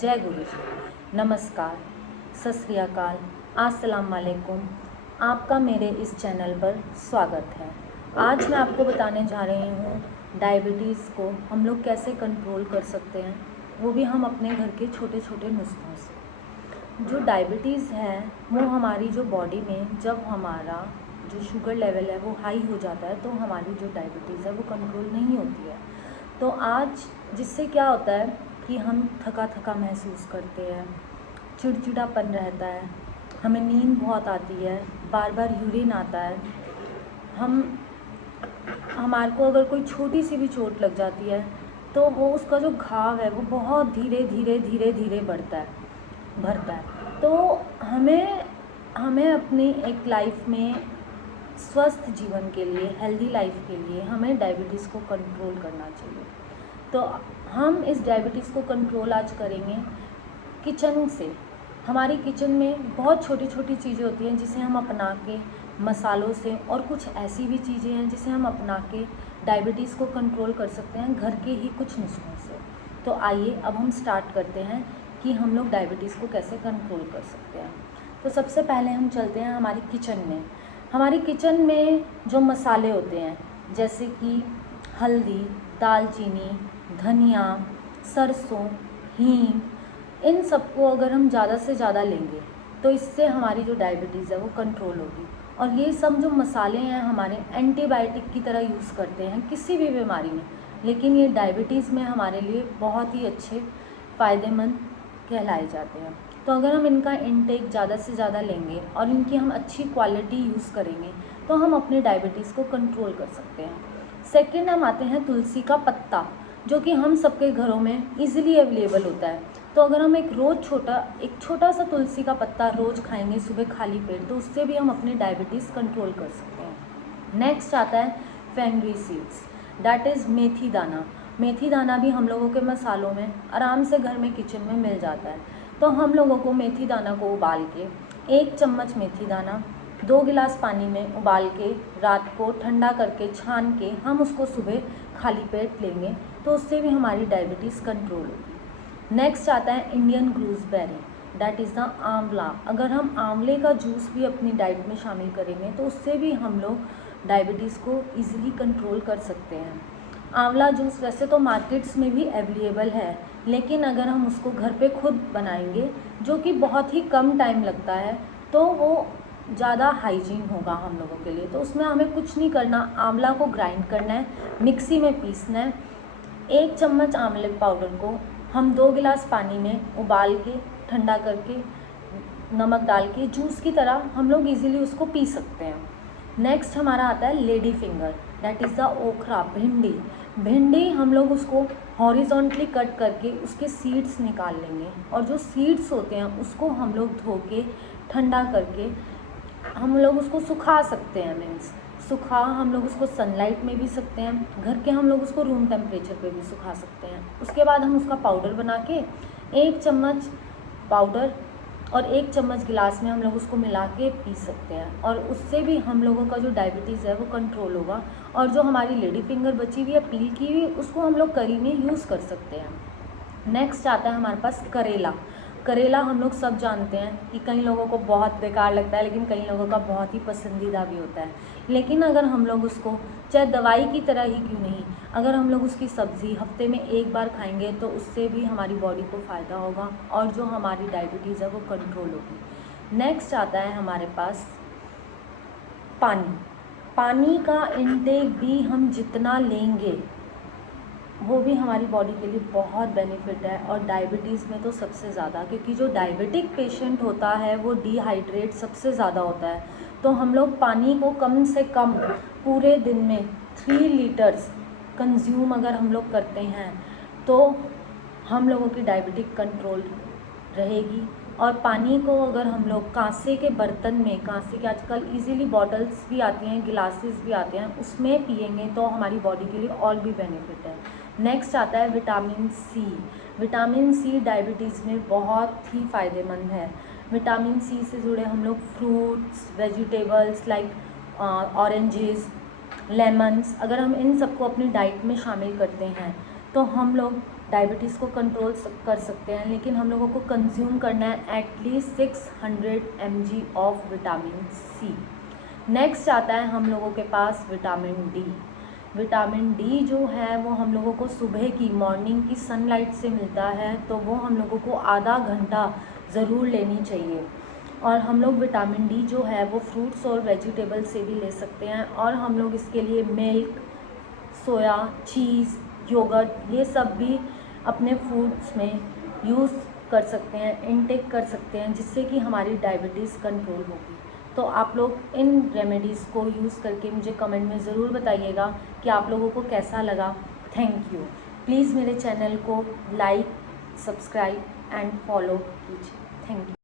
जय गुरु जी। नमस्कार, सत श्री अकाल, अस्सलाम वालेकुम। आपका मेरे इस चैनल पर स्वागत है। आज मैं आपको बताने जा रही हूँ डायबिटीज़ को हम लोग कैसे कंट्रोल कर सकते हैं, वो भी हम अपने घर के छोटे छोटे नुस्खों से। जो डायबिटीज़ है वो हमारी जो बॉडी में जब हमारा जो शुगर लेवल है वो हाई हो जाता है तो हमारी जो डायबिटीज़ है वो कंट्रोल नहीं होती है। तो आज जिससे क्या होता है कि हम थका थका महसूस करते हैं, चिड़चिड़ापन रहता है, हमें नींद बहुत आती है, बार बार यूरिन आता है, हमारे को अगर कोई छोटी सी भी चोट लग जाती है तो वो उसका जो घाव है वो बहुत धीरे धीरे धीरे धीरे भरता है। तो हमें अपनी एक लाइफ में स्वस्थ जीवन के लिए, हेल्दी लाइफ के लिए हमें डायबिटीज़ को कंट्रोल करना चाहिए। तो हम इस डायबिटीज़ को कंट्रोल आज करेंगे किचन से। हमारी किचन में बहुत छोटी छोटी चीज़ें होती हैं जिसे हम अपना के, मसालों से, और कुछ ऐसी भी चीज़ें हैं जिसे हम अपना के डायबिटीज़ को कंट्रोल कर सकते हैं घर के ही कुछ नुस्खों से। तो आइए अब हम स्टार्ट करते हैं कि हम लोग डायबिटीज़ को कैसे कंट्रोल कर सकते हैं। तो सबसे पहले हम चलते हैं हमारी किचन में। हमारी किचन में जो मसाले होते हैं जैसे कि हल्दी, दालचीनी, धनिया, सरसों, हींग, इन सबको अगर हम ज़्यादा से ज़्यादा लेंगे तो इससे हमारी जो डायबिटीज़ है वो कंट्रोल होगी। और ये सब जो मसाले हैं हमारे एंटीबायोटिक की तरह यूज़ करते हैं किसी भी बीमारी में, लेकिन ये डायबिटीज़ में हमारे लिए बहुत ही अच्छे फ़ायदेमंद कहलाए जाते हैं। तो अगर हम इनका इनटेक ज़्यादा से ज़्यादा लेंगे और इनकी हम अच्छी क्वालिटी यूज़ करेंगे तो हम अपने डायबिटीज़ को कंट्रोल कर सकते हैं। सेकंड हम आते हैं तुलसी का पत्ता, जो कि हम सबके घरों में इजीली अवेलेबल होता है। तो अगर हम एक छोटा सा तुलसी का पत्ता रोज़ खाएंगे सुबह खाली पेट, तो उससे भी हम अपनी डायबिटीज़ कंट्रोल कर सकते हैं। नेक्स्ट आता है फेंगरी सीड्स, दैट इज़ मेथी दाना। मेथी दाना भी हम लोगों के मसालों में आराम से घर में किचन में मिल जाता है। तो हम लोगों को मेथी दाना को उबाल के 1 चम्मच मेथी दाना 2 गिलास पानी में उबाल के रात को ठंडा करके छान के हम उसको सुबह खाली पेट लेंगे तो उससे भी हमारी डायबिटीज़ कंट्रोल होगी। नेक्स्ट आता है Indian gooseberry, that is the आंवला। अगर हम आंवले का जूस भी अपनी डाइट में शामिल करेंगे तो उससे भी हम लोग डायबिटीज़ को ईज़िली कंट्रोल कर सकते हैं। आंवला जूस वैसे तो मार्केट्स में भी अवेलेबल है, लेकिन अगर हम उसको घर पे खुद बनाएंगे जो कि बहुत ही कम टाइम लगता है तो वो ज़्यादा हाइजीन होगा हम लोगों के लिए। तो उसमें हमें कुछ नहीं करना, आंवला को ग्राइंड करना है, मिक्सी में पीसना है। 1 चम्मच आंवले पाउडर को हम 2 गिलास पानी में उबाल के ठंडा करके नमक डाल के जूस की तरह हम लोग इजीली उसको पी सकते हैं। नेक्स्ट हमारा आता है lady finger, that is the okra, भिंडी हम लोग उसको हॉरिजॉन्टली कट करके उसके सीड्स निकाल लेंगे, और जो सीड्स होते हैं उसको हम लोग धो के ठंडा करके हम लोग उसको सुखा सकते हैं। हम लोग उसको सनलाइट में भी सकते हैं, घर के हम लोग उसको रूम टेम्परेचर पे भी सुखा सकते हैं। उसके बाद हम उसका पाउडर बना के 1 चम्मच पाउडर और 1 चम्मच गिलास में हम लोग उसको मिला के पी सकते हैं, और उससे भी हम लोगों का जो डायबिटीज़ है वो कंट्रोल होगा। और जो हमारी लेडी फिंगर बची हुई है पील की हुई, उसको हम लोग करी में यूज़ कर सकते हैं। नेक्स्ट आता है हमारे पास करेला हम लोग सब जानते हैं कि कई लोगों को बहुत बेकार लगता है, लेकिन कई लोगों का बहुत ही पसंदीदा भी होता है। लेकिन अगर हम लोग उसको चाहे दवाई की तरह ही क्यों नहीं, अगर हम लोग उसकी सब्ज़ी हफ्ते में 1 बार खाएंगे तो उससे भी हमारी बॉडी को फ़ायदा होगा और जो हमारी डायबिटीज़ है वो कंट्रोल होगी। नेक्स्ट आता है हमारे पास पानी का इनटेक भी हम जितना लेंगे वो भी हमारी बॉडी के लिए बहुत बेनिफिट है, और डायबिटीज़ में तो सबसे ज़्यादा, क्योंकि जो डायबिटिक पेशेंट होता है वो डिहाइड्रेट सबसे ज़्यादा होता है। तो हम लोग पानी को कम से कम पूरे दिन में 3 लीटर्स कंज्यूम अगर हम लोग करते हैं तो हम लोगों की डायबिटिक कंट्रोल रहेगी। और पानी को अगर हम लोग कांसे के बर्तन में, कांसे के आजकल इजीली बॉटल्स भी आती हैं, गिलासेस भी आते हैं, उसमें पिएंगे तो हमारी बॉडी के लिए और भी बेनिफिट है। नेक्स्ट आता है विटामिन सी डायबिटीज़ में बहुत ही फ़ायदेमंद है। विटामिन सी से जुड़े हम लोग fruits, vegetables like oranges, lemons, अगर हम इन सबको अपनी डाइट में शामिल करते हैं तो हम लोग डायबिटीज़ को कंट्रोल कर सकते हैं, लेकिन हम लोगों को कंज्यूम करना है at least 600 mg of vitamin C. Next आता है हम लोगों के पास विटामिन डी। विटामिन डी जो है वो हम लोगों को सुबह की मॉर्निंग की सनलाइट से मिलता है, तो वो हम लोगों को आधा घंटा ज़रूर लेनी चाहिए। और हम लोग विटामिन डी जो है वो फ्रूट्स और वेजिटेबल से भी ले सकते हैं, और हम लोग इसके लिए मिल्क, सोया, चीज़, योगर्ट ये सब भी अपने फूड्स में यूज़ कर सकते हैं, इनटेक कर सकते हैं, जिससे कि हमारी डायबिटीज़ कंट्रोल होगी। तो आप लोग इन रेमेडीज़ को यूज़ करके मुझे कमेंट में ज़रूर बताइएगा कि आप लोगों को कैसा लगा। Thank you. प्लीज़ मेरे चैनल को लाइक, सब्सक्राइब एंड फॉलो कीजिए। Thank you.